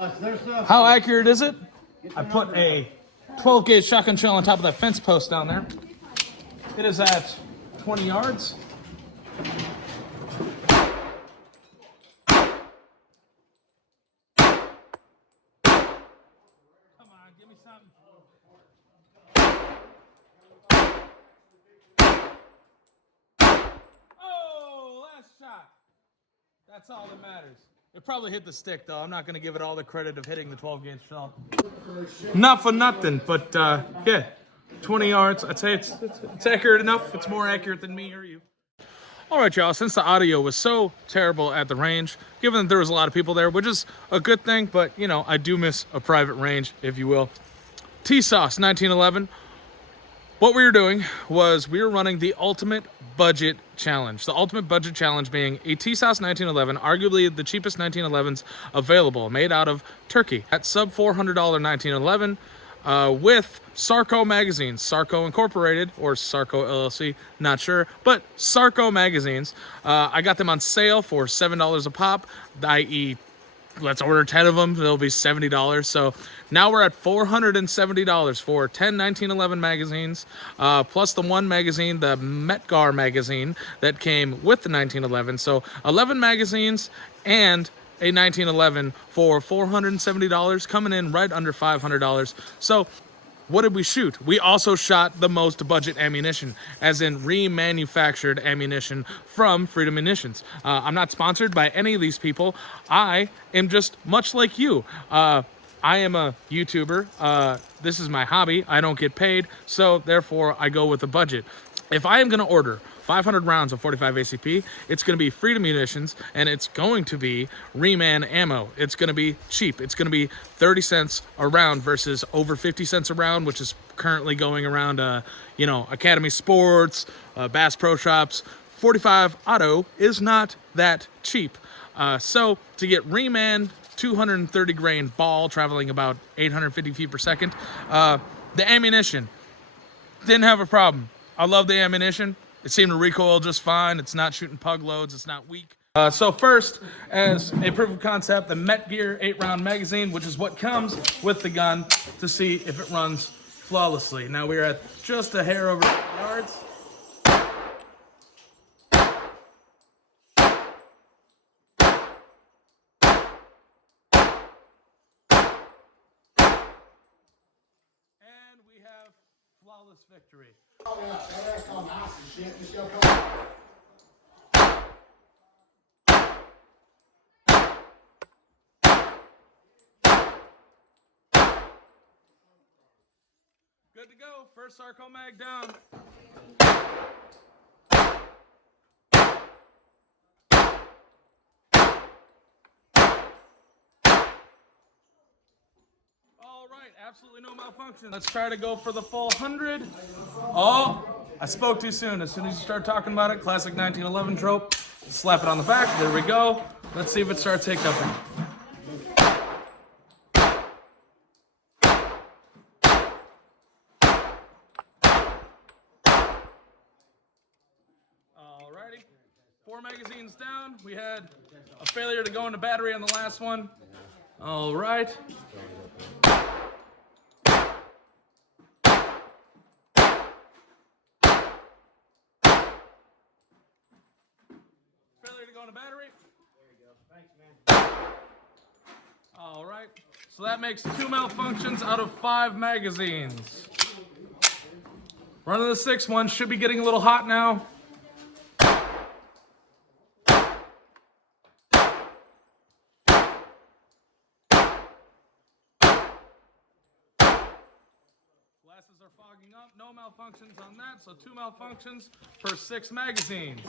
How accurate is it? I put a 12 gauge shotgun shell on top of that fence post down there. It is at 20 yards. Give me something. Oh, last shot. That's all that matters. It probably hit the stick, though. I'm not going to give it all the credit of hitting the 12 gauge shell. Not for nothing, but yeah, 20 yards. I'd say it's accurate enough. It's more accurate than me or you. All right, y'all, since the audio was so terrible at the range, given that there was a lot of people there, which is a good thing, but, you know, I do miss a private range, if you will. Tisas 1911. What we were doing was we were running the ultimate budget challenge. The ultimate budget challenge being a Tisas 1911, arguably the cheapest 1911s available, made out of Turkey. At sub $400 1911, with Sarco magazines, Sarco Incorporated or Sarco LLC, not sure, but Sarco magazines. I got them on sale for $7 a pop, i.e. let's order 10 of them, they'll be $70. So now we're at $470 for 10 1911 magazines, plus the one magazine, the Metgar magazine, that came with the 1911. So 11 magazines and a 1911 for $470, coming in right under $500. So what did we shoot? We also shot the most budget ammunition, as in remanufactured ammunition from Freedom Munitions. I'm not sponsored by any of these people. I am just much like you. I am a YouTuber. This is my hobby. I don't get paid, so therefore I go with a budget. If I am going to order 500 rounds of 45 ACP, it's going to be Freedom Munitions, and it's going to be reman ammo. It's going to be cheap. It's going to be 30 cents a round versus over 50 cents a round, which is currently going around, you know, Academy Sports, Bass Pro Shops. 45 auto is not that cheap. So to get reman 230 grain ball traveling about 850 feet per second, the ammunition, didn't have a problem. I love the ammunition. It seemed to recoil just fine. It's not shooting pug loads. It's not weak. So first, as a proof of concept, the Met Gear 8-round magazine, which is what comes with the gun, to see if it runs flawlessly. Now we're at just a hair over yards. And we have flawless victory. Oh yeah, that's called nice and shit. Just go come. Good to go. First Sarco mag down. All right, absolutely no malfunction. Let's try to go for the full 100. Oh, I spoke too soon. As soon as you start talking about it, classic 1911 trope. Slap it on the back. There we go. Let's see if it starts hiccuping. Alrighty. 4 magazines down. We had a failure to go into battery on the last one. All right. Failure to go into battery. There you go. Thanks, man. All right. So that makes 2 malfunctions out of 5 magazines. Running the 6th one. Should be getting a little hot now. Glasses are fogging up. No malfunctions on that. So 2 malfunctions per 6 magazines.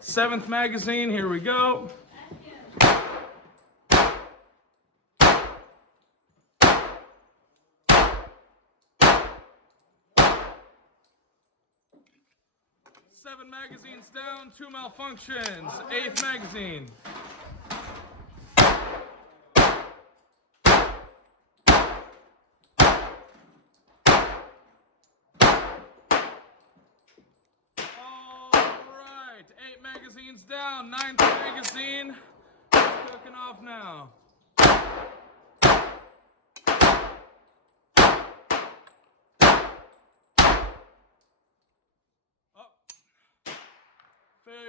7th magazine. Here we go. Seven magazines down, 2 malfunctions. 8th magazine. All right, 8 magazines down, 9th magazine. It's cooking off now.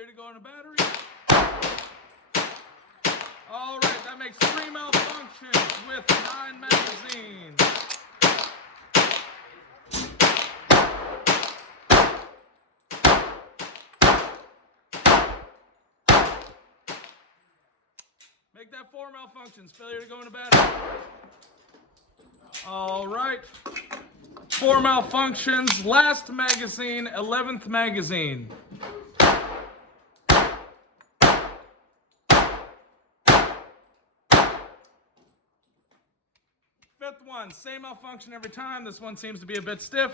to go in the battery. All right, that makes 3 malfunctions with 9 magazines. Make that 4 malfunctions. Failure to go in the battery. All right. 4 malfunctions. Last magazine, 11th magazine. Fifth one, same malfunction every time. This one seems to be a bit stiff.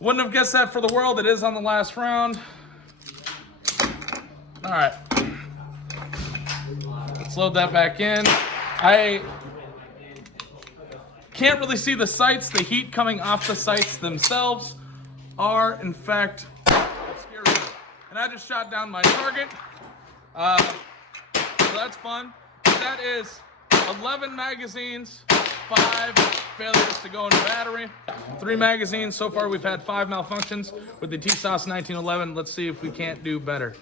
Wouldn't have guessed that for the world. It is on the last round. All right. Let's load that back in. I can't really see the sights. The heat coming off the sights themselves are, in fact, scary. And I just shot down my target. So that's fun. That is 11 magazines, 5 failures to go in the battery, 3 magazines. So far, we've had 5 malfunctions with the Tisas 1911. Let's see if we can't do better.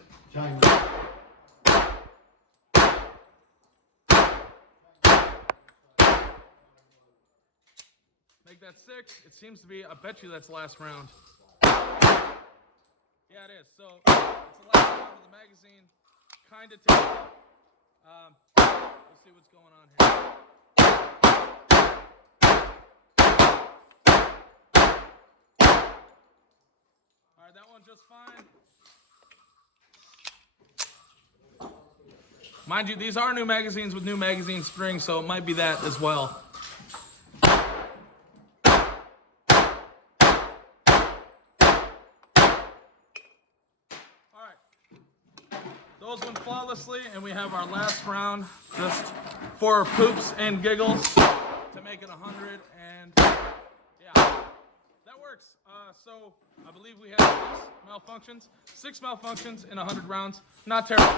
Make that 6. It seems to be, I bet you that's the last round. Yeah, it is. So it's the last round of the magazine. Kind of takes it. We'll see what's going on here. All right, that one just fine. Mind you, these are new magazines with new magazine springs, so it might be that as well. Those went flawlessly, and we have our last round just for poops and giggles to make it 100, and yeah, that works. So I believe we have 6 malfunctions in 100 rounds. Not terrible.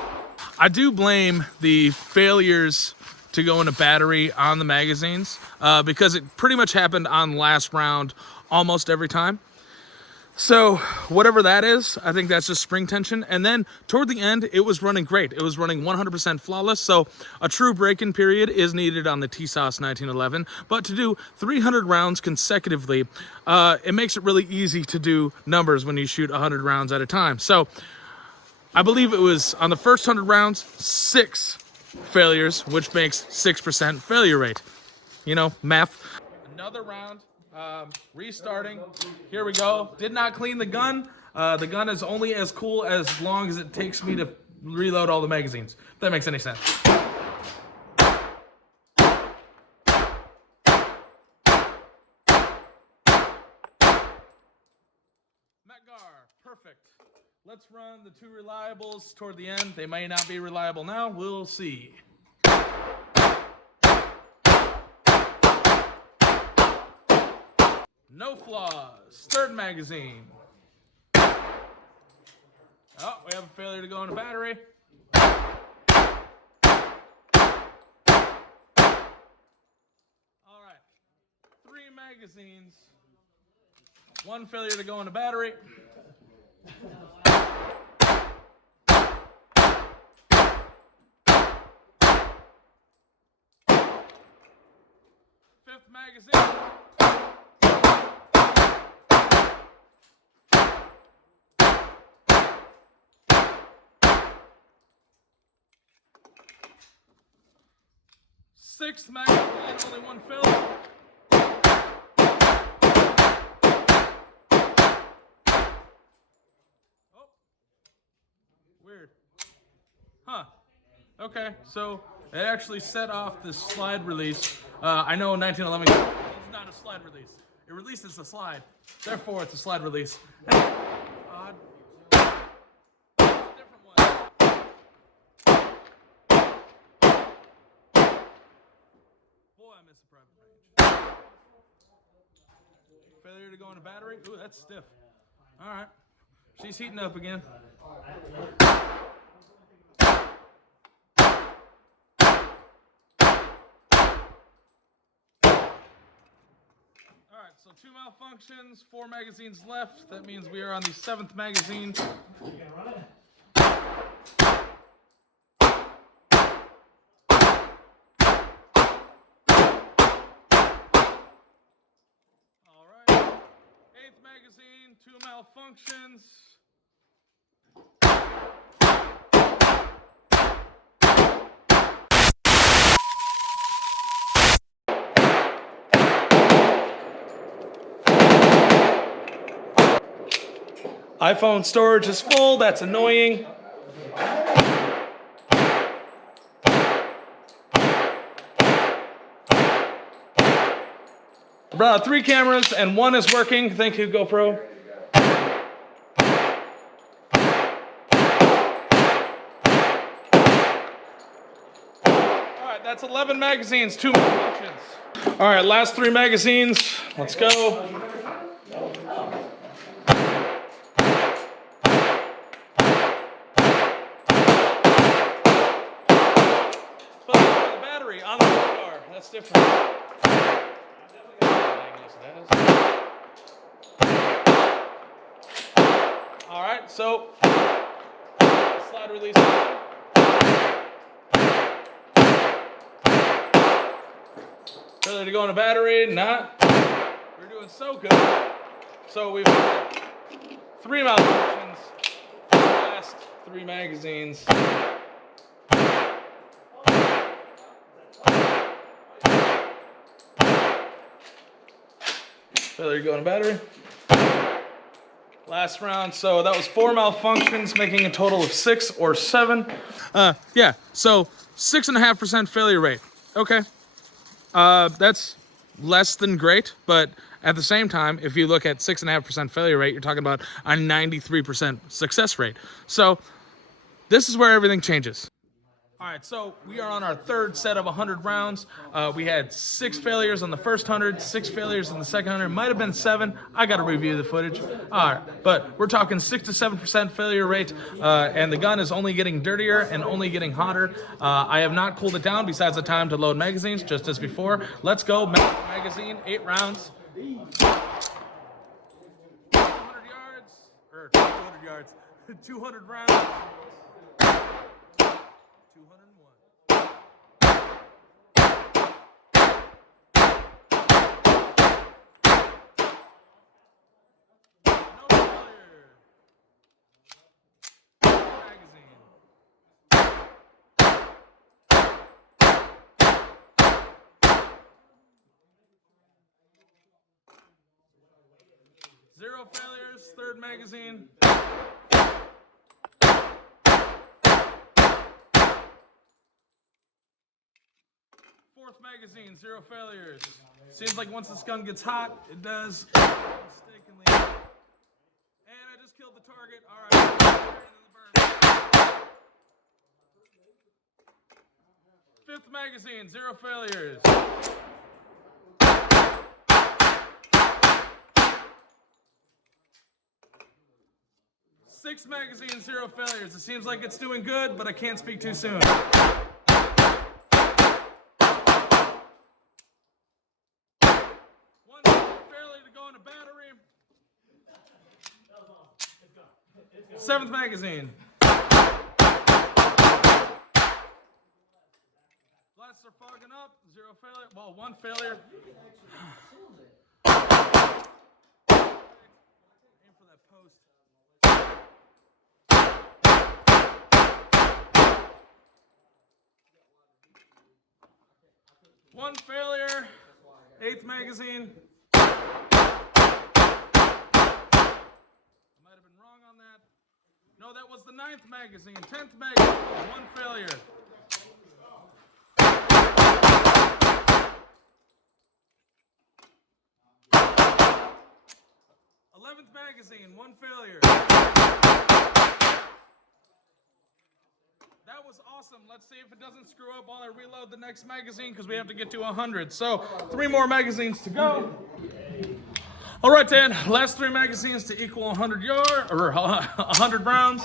I do blame the failures to go in a battery on the magazines because it pretty much happened on last round almost every time. So whatever that is, I think that's just spring tension. And then toward the end, it was running great. It was running 100% flawless. So a true break-in period is needed on the Tisas 1911. But to do 300 rounds consecutively, it makes it really easy to do numbers when you shoot 100 rounds at a time. So I believe it was on the first 100 rounds, 6 failures, which makes 6% failure rate. You know, math. Another round. Restarting. Here we go. Did not clean the gun. The gun is only as cool as long as it takes me to reload all the magazines. If that makes any sense. Metgar. Perfect. Let's run the 2 reliables toward the end. They may not be reliable now. We'll see. No flaws. 3rd magazine. Oh, we have a failure to go in the battery. All right. 3 magazines. 1 failure to go in the battery. Fifth magazine. Sixth magazine, only 1 fill. Oh, weird. Huh. Okay, so it actually set off the slide release. I know in 1911 it's not a slide release. It releases the slide. Therefore, it's a slide release. Odd. I missed the private range. Failure to go in a battery. Ooh, that's stiff. All right. She's heating up again. All right, so 2 malfunctions, 4 magazines left. That means we are on the 7th magazine. magazine, 2 malfunctions. iPhone storage is full, that's annoying. I brought out 3 cameras and 1 is working. Thank you, GoPro. Alright, that's 11 magazines, 2 malfunctions. Alright, last 3 magazines. Let's go. Battery on the car. That's different. Alright, so slide release. Ready to go on a battery? Not. We're doing so good. So we've got 3 malfunctions. Last 3 magazines. So there you go on a battery. Last round, so that was 4 malfunctions, making a total of 6 or 7. Yeah, so 6.5% failure rate. Okay. That's less than great, but at the same time, if you look at 6.5% failure rate, you're talking about a 93% success rate. So this is where everything changes. All right, so we are on our 3rd set of 100 rounds. We had 6 failures on the first 100, 6 failures on the second 100. Might have been 7. I got to review the footage. All right, but we're talking 6 to 7% failure rate, and the gun is only getting dirtier and only getting hotter. I have not cooled it down besides the time to load magazines, just as before. Let's go, magazine, 8 rounds. 200 yards, or 200 yards, 200 rounds. 201. No failure. Magazine. 0 failures, 3rd magazine. 4th magazine, 0 failures. Seems like once this gun gets hot, it does mistakenly. And I just killed the target. All right. 5th magazine, 0 failures. 6th magazine, 0 failures. It seems like it's doing good, but I can't speak too soon. 7th magazine. Blasts are fogging up. 0 failure. Well, 1 failure. Aim for that post. 1 failure. 8th magazine. No, that was the 9th magazine. 10th magazine, 1 failure. 11th magazine, 1 failure. That was awesome. Let's see if it doesn't screw up while I reload the next magazine, because we have to get to 100. So 3 more magazines to go. All right, Dan, last 3 magazines to equal 100 yards, or 100 rounds.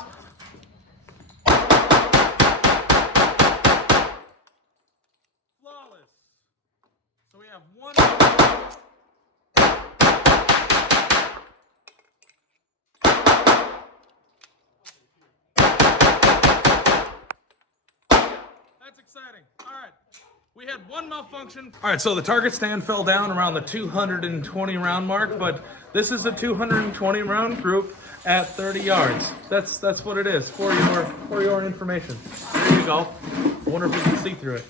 Flawless. So we have 1. That's exciting. All right. We had 1 malfunction. All right, so the target stand fell down around the 220 round mark, but This is a 220 round group at 30 yards. That's what it is for your information. There you go. I wonder if we can see through it.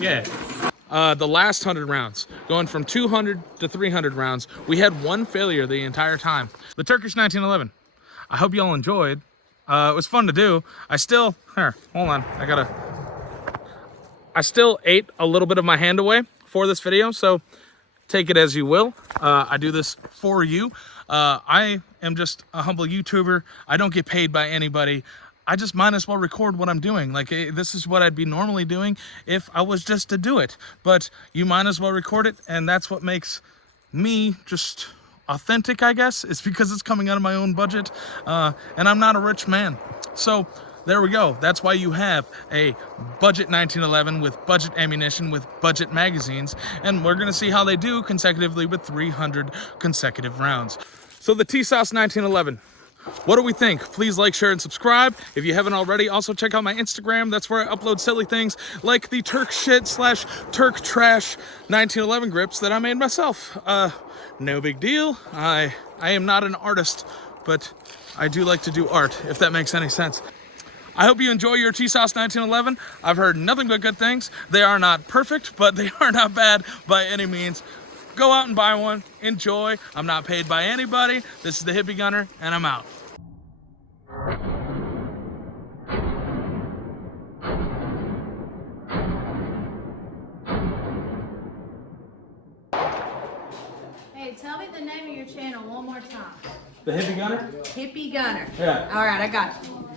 Yeah. The last 100 rounds, going from 200 to 300 rounds, we had one failure the entire time. The Turkish 1911. I hope y'all enjoyed. It was fun to do. I still ate a little bit of my hand away for this video, so take it as you will. I do this for you. I am just a humble YouTuber. I don't get paid by anybody. I just might as well record what I'm doing. Like, this is what I'd be normally doing if I was just to do it. But you might as well record it, and that's what makes me just authentic, I guess. It's because it's coming out of my own budget, and I'm not a rich man. So there we go. That's why you have a budget 1911 with budget ammunition, with budget magazines, and we're gonna see how they do consecutively with 300 consecutive rounds. So the Tisas 1911. What do we think? Please like, share, and subscribe. If you haven't already, also check out my Instagram. That's where I upload silly things like the Turk shit / Turk trash 1911 grips that I made myself. No big deal. I am not an artist, but I do like to do art, if that makes any sense. I hope you enjoy your Tisas 1911. I've heard nothing but good things. They are not perfect, but they are not bad by any means. Go out and buy one. Enjoy. I'm not paid by anybody. This is the Hippie Gunner, and I'm out. Hey, tell me the name of your channel one more time. The Hippie Gunner? Hippie Gunner. Yeah. All right, I got you.